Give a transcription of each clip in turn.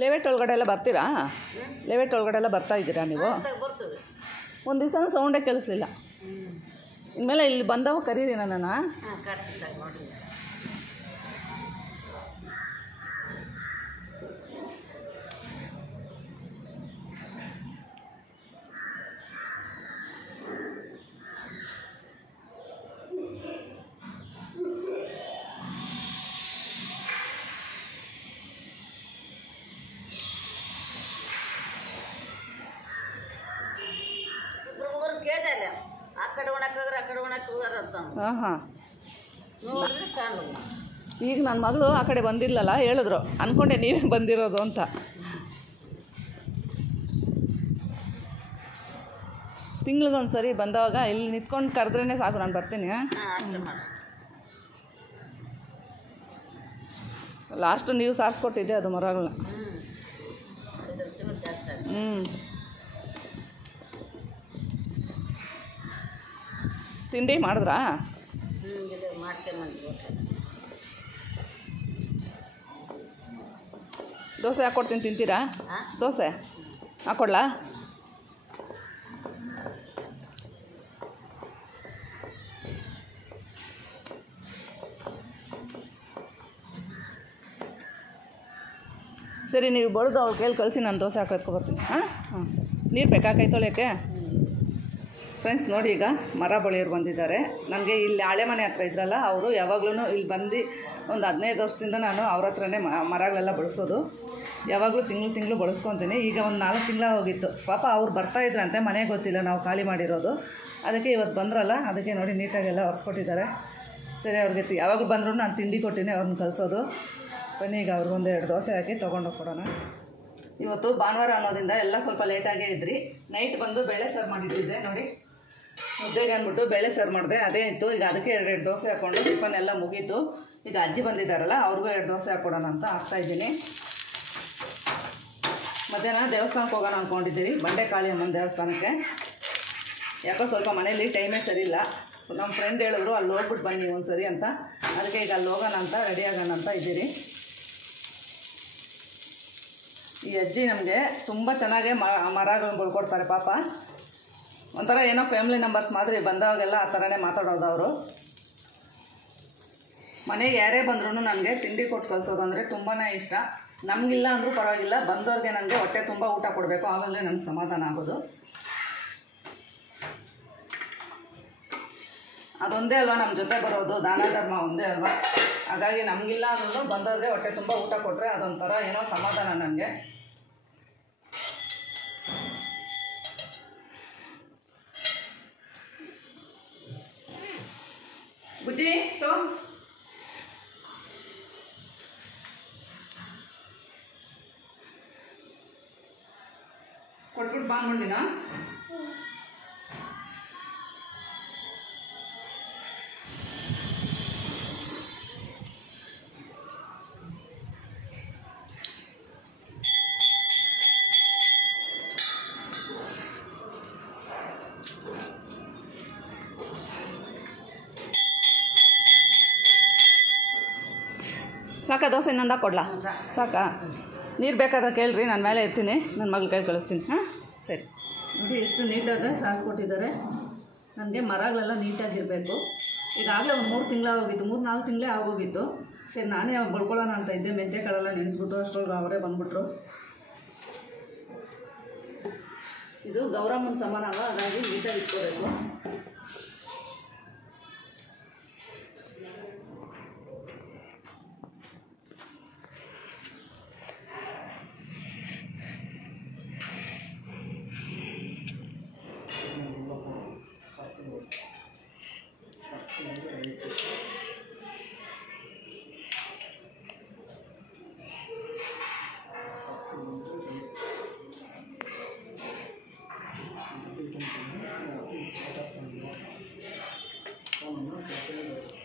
Layout ಒಳಗಡೆ ಎಲ್ಲ ಬರ್ತೀರಾ? ಲೇಔಟ್ ಒಳಗಡೆ ಎಲ್ಲ ಬರ್ತಾ ಇದ್ದೀರಾ ನೀವು? ಒಂದು ದಿವಸನೂ ಸೌಂಡೇ ಕೇಳಿಸ್ಲಿಲ್ಲ. ಇನ್ಮೇಲೆ ಇಲ್ಲಿ ಬಂದವ ಕರೀರಿ ನನ್ನನ್ನು. ಹಾಂ ಹಾಂ. ಈಗ ನನ್ನ ಮಗಳು ಆ ಕಡೆ ಬಂದಿಲ್ಲಲ್ಲ, ಹೇಳಿದ್ರು, ಅಂದ್ಕೊಂಡೆ ನೀವೇ ಬಂದಿರೋದು ಅಂತ. ತಿಂಗ್ಳಿಗೊಂದು ಸರಿ ಬಂದವಾಗ ಇಲ್ಲಿ ನಿಂತ್ಕೊಂಡು ಕರೆದ್ರೇ ಸಾಕು, ನಾನು ಬರ್ತೀನಿ. ಲಾಸ್ಟು ನೀವು ಸಾರಿಸ್ಕೊಟ್ಟಿದ್ದೆ ಅದು ಮರಗಳನ್ನ. ತಿಂಡಿ ಮಾಡಿದ್ರಾ? ದೋಸೆ ಹಾಕ್ಕೊಡ್ತೀನಿ, ತಿಂತೀರಾ? ದೋಸೆ ಹಾಕ್ಕೊಡ್ಲಾ? ಸರಿ, ನೀವು ಬಡ್ದು ಅವ್ರ ಕೈಲಿ ಕಳಿಸಿ, ನಾನು ದೋಸೆ ಹಾಕೋತ್ಕೊಬರ್ತೀನಿ. ಹಾಂ ಹಾಂ ಸರಿ. ನೀರು ಬೇಕಾ ಕೈ ತೊಳೆಯೋಕ್ಕೆ? ಫ್ರೆಂಡ್ಸ್ ನೋಡಿ, ಈಗ ಮರ ಬಳಿಯೋರು ಬಂದಿದ್ದಾರೆ. ನನಗೆ ಇಲ್ಲಿ ಹಳೆ ಮನೆ ಹತ್ರ ಇದ್ರಲ್ಲ, ಅವರು ಯಾವಾಗಲೂ ಇಲ್ಲಿ ಬಂದು ಒಂದು 15 ವರ್ಷದಿಂದ ನಾನು ಅವ್ರ ಹತ್ರನೇ ಮರಗಳೆಲ್ಲ ಬಳಸೋದು. ಯಾವಾಗಲೂ ತಿಂಗಳು ಬಳಸ್ಕೊತೀನಿ. ಈಗ ಒಂದು 4 ತಿಂಗಳ ಹೋಗಿತ್ತು. ಪಾಪ ಅವ್ರು ಬರ್ತಾಯಿದ್ರಂತೆ, ಮನೆಗೆ ಗೊತ್ತಿಲ್ಲ ನಾವು ಖಾಲಿ ಮಾಡಿರೋದು. ಅದಕ್ಕೆ ಇವತ್ತು ಬಂದ್ರಲ್ಲ, ಅದಕ್ಕೆ ನೋಡಿ ನೀಟಾಗೆಲ್ಲ ಒರೆಸ್ಕೊಟ್ಟಿದ್ದಾರೆ. ಸರಿ, ಅವ್ರಿಗೆ ಯಾವಾಗಲೂ ಬಂದರೂ ನಾನು ತಿಂಡಿ ಕೊಟ್ಟಿನಿ ಅವ್ರನ್ನ ಕಲಿಸೋದು. ಬನ್ನಿ, ಈಗ ಅವ್ರಿಗೊಂದು 2 ದೋಸೆ ಹಾಕಿ ತೊಗೊಂಡೋಗಿ ಕೊಡೋಣ. ಇವತ್ತು ಭಾನುವಾರ ಅನ್ನೋದ್ರಿಂದ ಎಲ್ಲ ಸ್ವಲ್ಪ ಲೇಟಾಗೇ ಇದ್ರಿ. ನೈಟ್ ಬಂದು ಬೇಳೆ ಸಾರು ಮಾಡಿದ್ದಿದ್ದೆ ನೋಡಿ, ಮುದ್ದೆಗೆ ಅಂದ್ಬಿಟ್ಟು ಬೇಳೆ ಸಾರು ಮಾಡಿದೆ, ಅದೇ ಇತ್ತು. ಈಗ ಅದಕ್ಕೆ 2 ದೋಸೆ ಹಾಕ್ಕೊಂಡು ಟಿಫನ್ ಎಲ್ಲ ಮುಗೀತು. ಈಗ ಅಜ್ಜಿ ಬಂದಿದ್ದಾರಲ್ಲ, ಅವ್ರಿಗೂ 2 ದೋಸೆ ಹಾಕ್ಕೊಡೋಣ ಅಂತ ಹಾಕ್ತಾಯಿದ್ದೀನಿ. ಮಧ್ಯಾಹ್ನ ದೇವಸ್ಥಾನಕ್ಕೆ ಹೋಗೋಣ ಅಂದ್ಕೊಂಡಿದ್ದೀರಿ, ಬಂಡೆಕಾಳಿ ಅಮ್ಮನ ದೇವಸ್ಥಾನಕ್ಕೆ. ಯಾಕೋ ಸ್ವಲ್ಪ ಮನೇಲಿ ಟೈಮೇ ಸರಿ ಇಲ್ಲ. ನಮ್ಮ ಫ್ರೆಂಡ್ ಹೇಳಿದ್ರು ಅಲ್ಲಿ ಹೋಗ್ಬಿಟ್ಟು ಬನ್ನಿ ಒಂದು ಸರಿ ಅಂತ. ಅದಕ್ಕೆ ಈಗ ಅಲ್ಲಿ ಹೋಗೋಣ ಅಂತ ರೆಡಿ ಆಗೋಣ ಅಂತ ಇದ್ದೀರಿ. ಈ ಅಜ್ಜಿ ನಮಗೆ ತುಂಬ ಚೆನ್ನಾಗೇ ಮರಗಳನ್ನ ಬೆಳ್ಕೊಡ್ತಾರೆ ಪಾಪ. ಒಂಥರ ಏನೋ ಫ್ಯಾಮಿಲಿ ನಂಬರ್ಸ್ ಮಾತ್ರ, ಬಂದವಾಗೆಲ್ಲ ಆ ಥರನೇ ಮಾತಾಡೋದು ಅವರು. ಮನೆಗೆ ಯಾರೇ ಬಂದ್ರೂ ನನಗೆ ತಿಂಡಿ ಕೊಟ್ಟು ಕಲಿಸೋದು ಅಂದರೆ ತುಂಬಾ ಇಷ್ಟ. ನಮಗಿಲ್ಲ ಅಂದರೂ ಪರವಾಗಿಲ್ಲ, ಬಂದವ್ರಿಗೆ ನನಗೆ ಹೊಟ್ಟೆ ತುಂಬ ಊಟ ಕೊಡಬೇಕು, ಆವಾಗಲೇ ನನಗೆ ಸಮಾಧಾನ ಆಗೋದು. ಅದೊಂದೇ ಅಲ್ವಾ ನಮ್ಮ ಜೊತೆ ಬರೋದು, ದಾನ ಧರ್ಮ ಒಂದೇ ಅಲ್ವಾ. ಹಾಗಾಗಿ ನಮಗಿಲ್ಲ ಅನ್ನೋದು ಬಂದವ್ರಿಗೆ ಹೊಟ್ಟೆ ತುಂಬ ಊಟ ಕೊಟ್ಟರೆ ಅದೊಂಥರ ಏನೋ ಸಮಾಧಾನ ನನಗೆ. ಬುಜ್ಜಿ ತೋ ಕೊಟ್ಬಿಟ್ಟು ಬಾಂಡ್ಬಿಟ್ಟಿನ. ಸಾಕಾ ದೋಸೆ? ಇನ್ನೊಂದು ಹಾಕ್ಕೊಡ್ಲಾ? ಸಾಕಾ? ನೀರು ಬೇಕಾದ್ರೆ ಕೇಳ್ರಿ, ನಾನು ಮೇಲೆ ಇರ್ತೀನಿ, ನನ್ನ ಮಗಳ ಕೈ ಕಳಿಸ್ತೀನಿ. ಹಾಂ ಸರಿ. ನೋಡಿ ಎಷ್ಟು ನೀಟಾಗಿ ಸಾರಿಸ್ಕೊಟ್ಟಿದ್ದಾರೆ. ನನಗೆ ಮರಗಳೆಲ್ಲ ನೀಟಾಗಿರಬೇಕು. ಈಗಾಗಲೇ ಒಂದು 3 ತಿಂಗಳ ಹೋಗಿತ್ತು, 3-4 ತಿಂಗಳೇ ಆಗೋಗಿತ್ತು. ಸರಿ, ನಾನೇ ಅವಾಗ ಬಳ್ಕೊಳ್ಳೋಣ ಅಂತ ಇದ್ದೆ. ಮೆಂತ್ಯಕಾಳೆಲ್ಲ ನೆನೆಸ್ಬಿಟ್ಟು ಅಷ್ಟೊಳಗೆ ಅವರೇ ಬಂದುಬಿಟ್ರು. ಇದು ಗೌರಮ್ಮನ ಸಮಾನ ಅಲ್ವಾ, ಹಾಗಾಗಿ ನೀಟಾಗಿ ಇಟ್ಕೋಬೇಕು.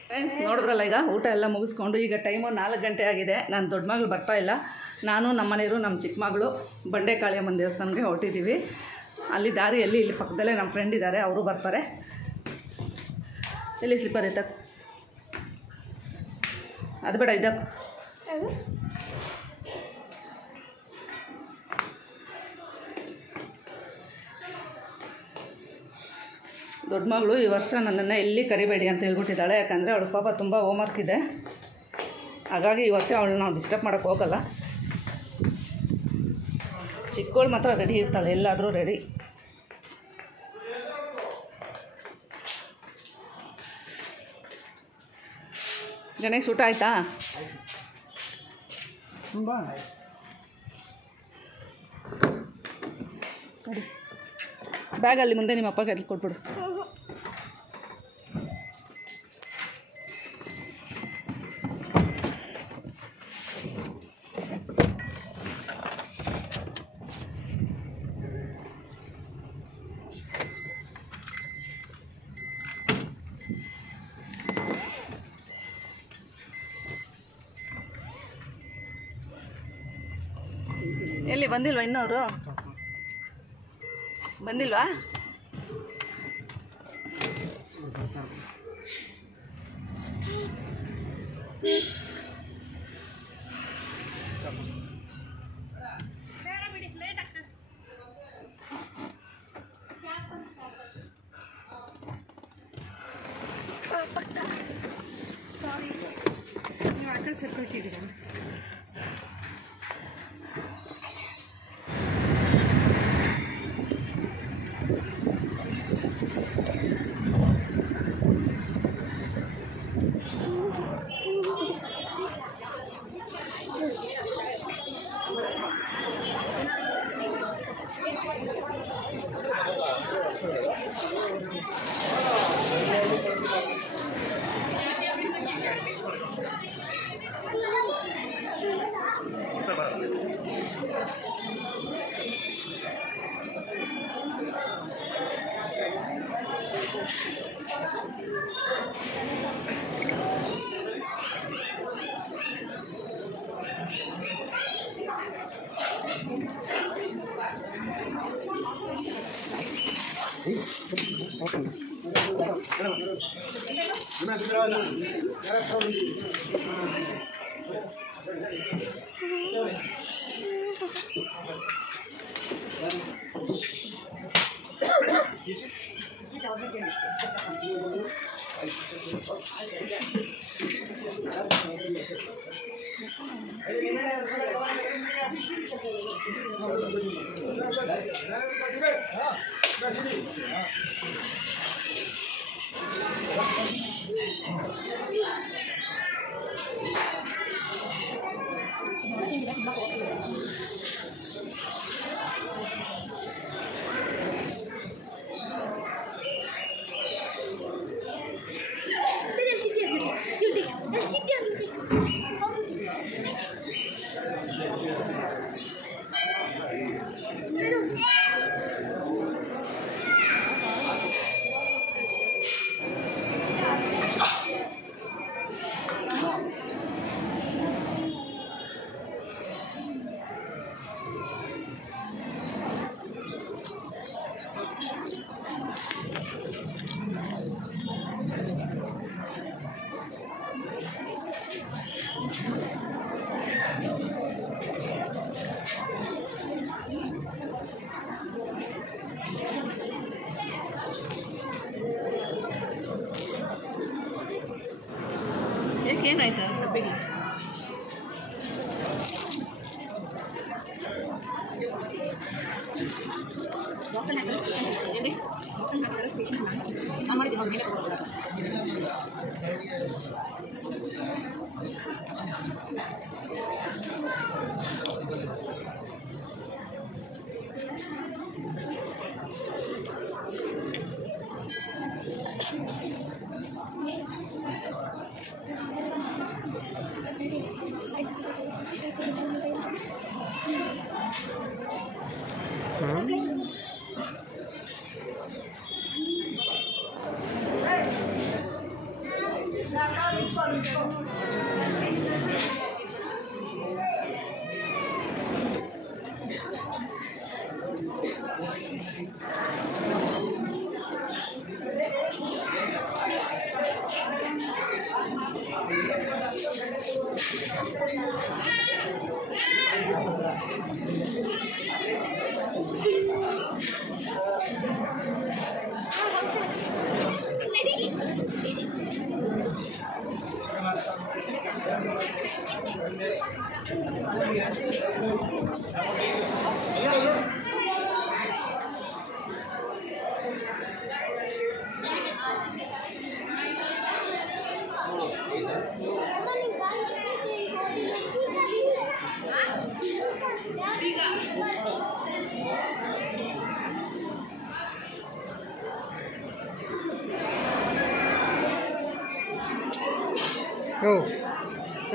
ಫ್ರೆಂಡ್ಸ್ ನೋಡಿದ್ರಲ್ಲ, ಈಗ ಊಟ ಎಲ್ಲ ಮುಗಿಸ್ಕೊಂಡು ಈಗ ಟೈಮು 4 ಗಂಟೆ ಆಗಿದೆ. ನಾನು ದೊಡ್ಡ ಮಗಳು ಬರ್ತಾಯಿಲ್ಲ. ನಾನು ನಮ್ಮ ಮನೆಯವರು ನಮ್ಮ ಚಿಕ್ಕ ಮಗಳು ಬಂಡೆಕಾಳಿಯಮ್ಮನ ದೇವಸ್ಥಾನಕ್ಕೆ ಹೊರಟಿದ್ದೀವಿ. ಅಲ್ಲಿ ದಾರಿಯಲ್ಲಿ ಇಲ್ಲಿ ಪಕ್ಕದಲ್ಲೇ ನಮ್ಮ ಫ್ರೆಂಡ್ ಇದ್ದಾರೆ, ಅವರು ಬರ್ತಾರೆ. ಎಲ್ಲಿ ಸ್ಲಿಪ್ಪರ್ ಎತ್ತ? ಅದು ಬೇಡ, ಇದಕ್ಕೆ ದೊಡ್ಡ ಮಗಳು ಈ ವರ್ಷ ನನ್ನನ್ನು ಎಲ್ಲಿ ಕರಿಬೇಡಿ ಅಂತ ಹೇಳ್ಬಿಟ್ಟಿದ್ದಾಳೆ. ಯಾಕಂದರೆ ಅವಳು ಪಾಪ ತುಂಬ ಹೋಮ್ವರ್ಕ್ ಇದೆ. ಹಾಗಾಗಿ ಈ ವರ್ಷ ಅವಳು ನಾವು ಡಿಸ್ಟರ್ಬ್ ಮಾಡೋಕ್ಕೆ ಹೋಗಲ್ಲ. ಚಿಕ್ಕವಳು ಮಾತ್ರ ರೆಡಿ ಇರ್ತಾಳೆ, ಎಲ್ಲಾದರೂ ರೆಡಿ. ಗಣೇಶ್ ಊಟ ಆಯಿತಾ? ನೋಡಿ ಬ್ಯಾಗಲ್ಲಿ ಮುಂದೆ ನಿಮ್ಮ ಅಪ್ಪಗೆ ಅಲ್ಲಿ ಕೊಟ್ಬಿಡು. ಎಲ್ಲಿ ಬಂದಿಲ್ವಾ ಇನ್ನೂ ಅವರು? ಬಂದಿಲ್ವಾ? ಸಾರಿ, ನೀವು ಆ ಕಡೆ ಸರ್ಕೊಳ್ತಿದ್ದೀರ. ಏನಾಯ್ತು ಡಬ್ಬಿಗೆ?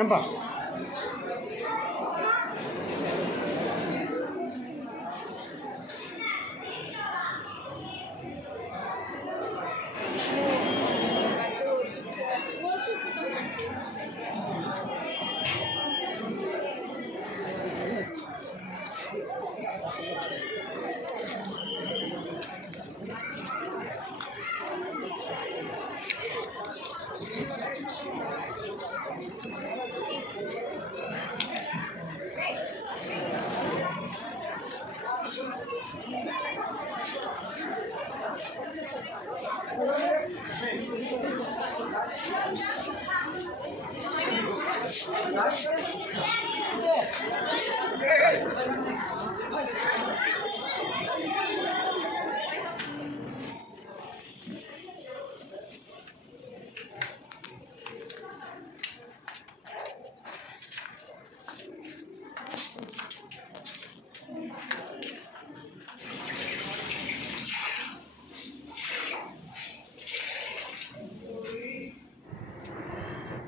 ಎಂಪ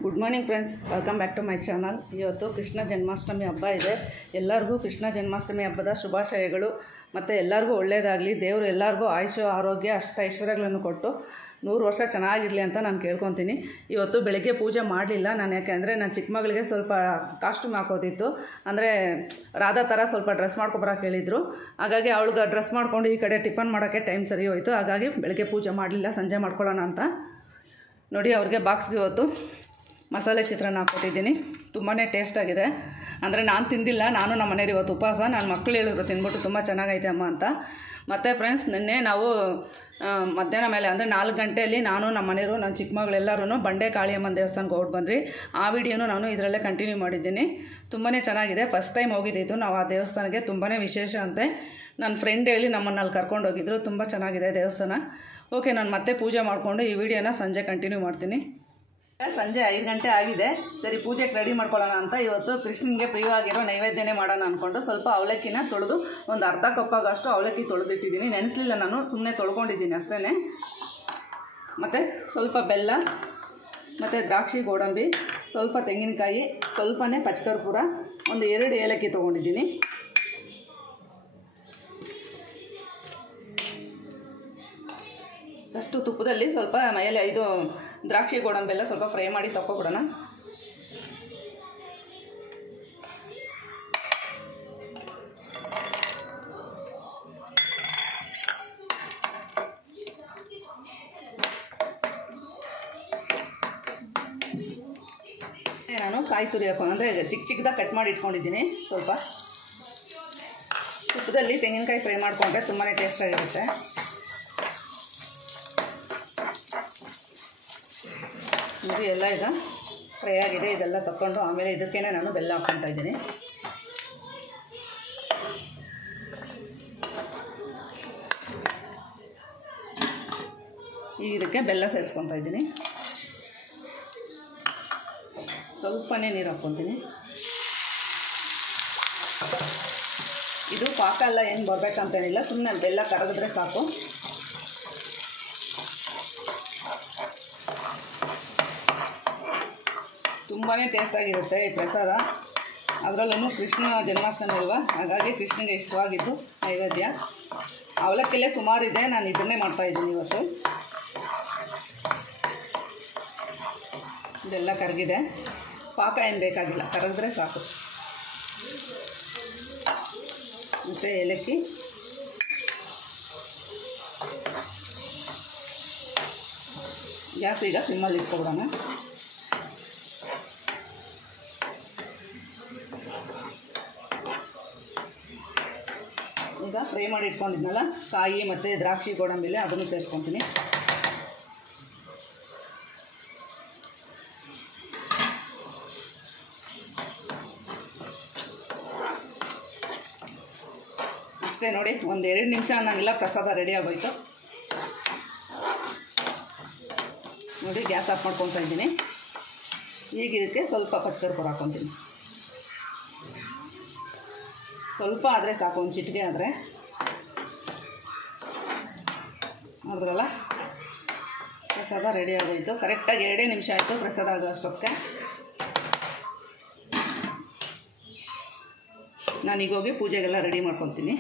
good morning friends, welcome back to my channel. ಇವತ್ತು ಕೃಷ್ಣ ಜನ್ಮಾಷ್ಟಮಿ ಹಬ್ಬ ಇದೆ. ಎಲ್ಲರಿಗೂ ಕೃಷ್ಣ ಜನ್ಮಾಷ್ಟಮಿ ಹಬ್ಬದ ಶುಭಾಶಯಗಳು. ಮತ್ತು ಎಲ್ಲರಿಗೂ ಒಳ್ಳೆಯದಾಗಲಿ, ದೇವರು ಎಲ್ಲರಿಗೂ ಆಯುಷ್ಯ ಆರೋಗ್ಯ ಐಶ್ವರ್ಯಗಳನ್ನು ಕೊಟ್ಟು 100 ವರ್ಷ ಚೆನ್ನಾಗಿರಲಿ ಅಂತ ನಾನು ಕೇಳ್ಕೊತೀನಿ. ಇವತ್ತು ಬೆಳಗ್ಗೆ ಪೂಜೆ ಮಾಡಲಿಲ್ಲ ನಾನು, ಯಾಕೆಂದರೆ ನನ್ನ ಚಿಕ್ಕ ಮಗಳಿಗೆ ಸ್ವಲ್ಪ ಕಾಸ್ಟ್ಯೂಮ್ ಹಾಕೋದಿತ್ತು. ಅಂದರೆ ರಾಧಾ ಥರ ಸ್ವಲ್ಪ ಡ್ರೆಸ್ ಮಾಡ್ಕೊಬರೋಕೆ ಹೇಳಿದರು. ಹಾಗಾಗಿ ಅವಳಿಗೆ ಡ್ರೆಸ್ ಮಾಡ್ಕೊಂಡು ಈ ಕಡೆ ಟಿಫನ್ ಮಾಡೋಕ್ಕೆ ಟೈಮ್ ಸರಿ ಹೋಯಿತು. ಹಾಗಾಗಿ ಬೆಳಗ್ಗೆ ಪೂಜೆ ಮಾಡಲಿಲ್ಲ, ಸಂಜೆ ಮಾಡ್ಕೊಳ್ಳೋಣ ಅಂತ. ನೋಡಿ, ಅವ್ರಿಗೆ ಬಾಕ್ಸ್ಗೆ ಇವತ್ತು ಮಸಾಲೆ ಚಿತ್ರಾನ್ನ ಹಾಕ್ಕೊಟ್ಟಿದ್ದೀನಿ. ತುಂಬಾ ಟೇಸ್ಟಾಗಿದೆ. ಅಂದರೆ ನಾನು ತಿಂದಿಲ್ಲ, ನಾನು ನಮ್ಮ ಮನೆಯವ್ರು ಇವತ್ತು ಉಪವಾಸ. ನನ್ನ ಮಕ್ಕಳು ಹೇಳಿದ್ರು ತಿಂದ್ಬಿಟ್ಟು ತುಂಬ ಚೆನ್ನಾಗೈತೆ ಅಮ್ಮ ಅಂತ. ಮತ್ತು ಫ್ರೆಂಡ್ಸ್, ನಿನ್ನೆ ನಾವು ಮಧ್ಯಾಹ್ನ ಮೇಲೆ ಅಂದರೆ 4 ಗಂಟೆಯಲ್ಲಿ ನಾನು ನಮ್ಮ ಮನೆಯವರು ನನ್ನ ಚಿಕ್ಕ ಮಗಳೆಲ್ಲರೂ ಬಂಡೆ ಕಾಳಿಯಮ್ಮನ ದೇವಸ್ಥಾನಕ್ಕೆ ಹೋಗಿ ಬಂದ್ರಿ. ಆ ವಿಡಿಯೋನು ನಾನು ಇದರಲ್ಲೇ ಕಂಟಿನ್ಯೂ ಮಾಡಿದ್ದೀನಿ. ತುಂಬಾ ಚೆನ್ನಾಗಿದೆ. ಫಸ್ಟ್ ಟೈಮ್ ಹೋಗಿದ್ದಿತ್ತು ನಾವು ಆ ದೇವಸ್ಥಾನಕ್ಕೆ. ತುಂಬಾ ವಿಶೇಷ ಅಂತೆ. ನನ್ನ ಫ್ರೆಂಡ್ ಹೇಳಿ ನಮ್ಮನ್ನು ಅಲ್ಲಿ ಕರ್ಕೊಂಡೋಗಿದ್ರು. ತುಂಬ ಚೆನ್ನಾಗಿದೆ ದೇವಸ್ಥಾನ. ಓಕೆ, ನಾನು ಮತ್ತೆ ಪೂಜೆ ಮಾಡಿಕೊಂಡು ಈ ವಿಡಿಯೋನ ಸಂಜೆ ಕಂಟಿನ್ಯೂ ಮಾಡ್ತೀನಿ. ಸಂಜೆ 5 ಗಂಟೆ ಆಗಿದೆ. ಸರಿ, ಪೂಜೆಗೆ ರೆಡಿ ಮಾಡ್ಕೊಳ್ಳೋಣ ಅಂತ ಇವತ್ತು ಕೃಷ್ಣನಿಗೆ ಪ್ರಿಯವಾಗಿರೋ ನೈವೇದ್ಯನೇ ಮಾಡೋಣ ಅಂದ್ಕೊಂಡು ಸ್ವಲ್ಪ ಅವಲಕ್ಕಿನ ತೊಳೆದು ಒಂದು ಅರ್ಧ ಕಪ್ಪಾಗಷ್ಟು ಅವಲಕ್ಕಿ ತೊಳೆದಿಟ್ಟಿದ್ದೀನಿ. ನೆನೆಸಲಿಲ್ಲ ನಾನು, ಸುಮ್ಮನೆ ತೊಳ್ಕೊಂಡಿದ್ದೀನಿ ಅಷ್ಟೇ. ಮತ್ತು ಸ್ವಲ್ಪ ಬೆಲ್ಲ, ಮತ್ತು ದ್ರಾಕ್ಷಿ ಗೋಡಂಬಿ, ಸ್ವಲ್ಪ ತೆಂಗಿನಕಾಯಿ, ಸ್ವಲ್ಪನೇ ಪಚ್ಚಕರ್ಪೂರ, ಒಂದು 2 ಏಲಕ್ಕಿ ತೊಗೊಂಡಿದ್ದೀನಿ. ಫಸ್ಟು ತುಪ್ಪದಲ್ಲಿ ಸ್ವಲ್ಪ ಮೇಲೆ ಇದು ದ್ರಾಕ್ಷಿ ಗೋಡಂಬಿ ಎಲ್ಲ ಸ್ವಲ್ಪ ಫ್ರೈ ಮಾಡಿ ತಗೊಬಿಡೋಣ. ನಾನು ಕಾಯಿ ತುರಿ ಹಾಕೊಂಡು ಅಂದರೆ ಚಿಕ್ಕ ಚಿಕ್ಕದಾಗಿ ಕಟ್ ಮಾಡಿ ಇಟ್ಕೊಂಡಿದ್ದೀನಿ. ಸ್ವಲ್ಪ ತುಪ್ಪದಲ್ಲಿ ತೆಂಗಿನಕಾಯಿ ಫ್ರೈ ಮಾಡಿಕೊಂಡ್ರೆ ತುಂಬಾ ಟೇಸ್ಟಾಗಿರುತ್ತೆ. ನೋಡಿ, ಎಲ್ಲ ಈಗ ಫ್ರೈ ಆಗಿದೆ. ಇದೆಲ್ಲ ತಗೊಂಡು ಆಮೇಲೆ ಇದಕ್ಕೇ ನಾನು ಬೆಲ್ಲ ಹಾಕ್ಕೊತಾ ಇದ್ದೀನಿ. ಈಗ ಇದಕ್ಕೆ ಬೆಲ್ಲ ಸೇರಿಸ್ಕೊತಾ ಇದ್ದೀನಿ. ಸ್ವಲ್ಪನೇ ನೀರು ಹಾಕ್ಕೊತೀನಿ. ಇದು ಪಾಕ ಎಲ್ಲ ಏನು ಬರಬೇಕಂತೇನಿಲ್ಲ, ಸುಮ್ಮನೆ ಬೆಲ್ಲ ಕರಗಿದ್ರೆ ಸಾಕು. ತುಂಬಾ ಟೇಸ್ಟಾಗಿರುತ್ತೆ ಈ ಪ್ರಸಾದ. ಅದರಲ್ಲೂ ಕೃಷ್ಣ ಜನ್ಮಾಷ್ಟಮಿ ಅಲ್ವಾ, ಹಾಗಾಗಿ ಕೃಷ್ಣನಿಗೆ ಇಷ್ಟವಾಗಿದ್ದು ನೈವೇದ್ಯ. ಅವಲಕ್ಕಿಯಲ್ಲೇ ಸುಮಾರಿದೆ, ನಾನು ಇದನ್ನೇ ಮಾಡ್ತಾಯಿದ್ದೀನಿ ಇವತ್ತು. ಇದೆಲ್ಲ ಕರಗಿದೆ. ಪಾಕ ಏನು ಬೇಕಾಗಿಲ್ಲ, ಕರಗಿದ್ರೆ ಸಾಕು. ಮತ್ತು ಏಲಕ್ಕಿ, ಗ್ಯಾಸ್ ಈಗ ಸಿಮ್ಮಲ್ಲಿ ಇಟ್ಕೊಬಿಡೋಣ. ಈಗ ಫ್ರೈ ಮಾಡಿ ಇಟ್ಕೊಂಡಿದ್ನಲ್ಲ ಕಾಯಿ ಮತ್ತು ದ್ರಾಕ್ಷಿ ಗೋಡಂಬಿಲೆ ಅದನ್ನು ಸೇರಿಸ್ಕೊತೀನಿ. ಅಷ್ಟೇ ನೋಡಿ, ಒಂದು 2 ನಿಮಿಷ ಅನ್ನಂಗಿಲ್ಲ ಪ್ರಸಾದ ರೆಡಿ ಆಗೋಯ್ತು ನೋಡಿ. ಗ್ಯಾಸ್ ಆಫ್ ಮಾಡ್ಕೊತಾ ಇದ್ದೀನಿ. ಈಗ ಇದಕ್ಕೆ ಸ್ವಲ್ಪ ಪಚ್ಕರ್ಪುರ ಹಾಕ್ಕೊತೀನಿ. ಸ್ವಲ್ಪ ಆದರೆ ಸಾಕು, ಒಂದು ಚಿಟಿಕೆ ಆದರೆ. ನೋಡಿದ್ರಲ್ಲ, ಪ್ರಸಾದ ರೆಡಿ ಆಗೋಯ್ತು. ಕರೆಕ್ಟಾಗಿ 2 ನಿಮಿಷ ಆಯಿತು ಪ್ರಸಾದ ಆಗೋ ಅಷ್ಟೊತ್ತಿಗೆ. ನಾನೀಗ ಹೋಗಿ ಪೂಜೆಗೆಲ್ಲ ರೆಡಿ ಮಾಡ್ಕೊತೀನಿ.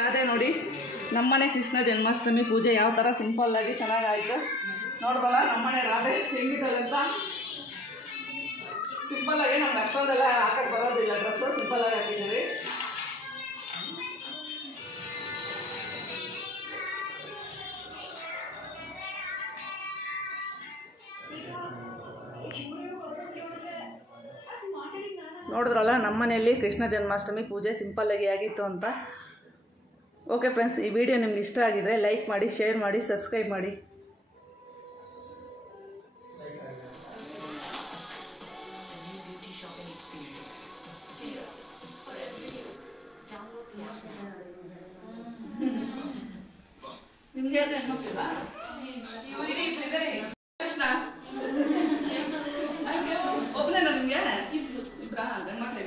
ರಾಧೆ ನೋಡಿ, ನಮ್ಮನೆ ಕೃಷ್ಣ ಜನ್ಮಾಷ್ಟಮಿ ಪೂಜೆ ಯಾವ ಥರ ಸಿಂಪಲ್ಲಾಗಿ ಚೆನ್ನಾಗಾಯಿತು ನೋಡ್ಬಲ್ಲ. ನಮ್ಮನೆ ರಾಧೆ ಹೆಂಗಿದ್ದಾಳೆ ಅಂತ. ಸಿಂಪಲ್ಲಾಗಿ ನಮ್ಗೆ ಅಷ್ಟೊಂದೆಲ್ಲ ಹಾಕಕ್ಕೆ ಬರೋದಿಲ್ಲ, ಡ್ರೆಸ್ಸು ಸಿಂಪಲ್ಲಾಗಿ ಹಾಕಿದ್ದೀವಿ. ನೋಡಿದ್ರಲ್ಲ, ನಮ್ಮನೆಯಲ್ಲಿ ಕೃಷ್ಣ ಜನ್ಮಾಷ್ಟಮಿ ಪೂಜೆ ಸಿಂಪಲ್ಲಾಗಿ ಆಗಿತ್ತು ಅಂತ. ಓಕೆ ಫ್ರೆಂಡ್ಸ್, ಈ ವಿಡಿಯೋ ನಿಮ್ಗೆ ಇಷ್ಟ ಆಗಿದರೆ ಲೈಕ್ ಮಾಡಿ, ಶೇರ್ ಮಾಡಿ, ಸಬ್ಸ್ಕ್ರೈಬ್ ಮಾಡಿ. ನಿಮಗೆ ಒಬ್ಬನೇ ನಿಮಗೆ ಇಬ್ಬರಾ ಗಂಡು ಮಕ್ಕಳು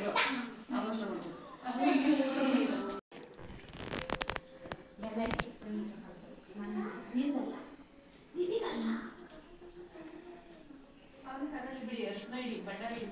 ಬಿಡಿ, ಅರ್ಶನ ಇಡಿ, ಬಣ್ಣ ಇಡಿ,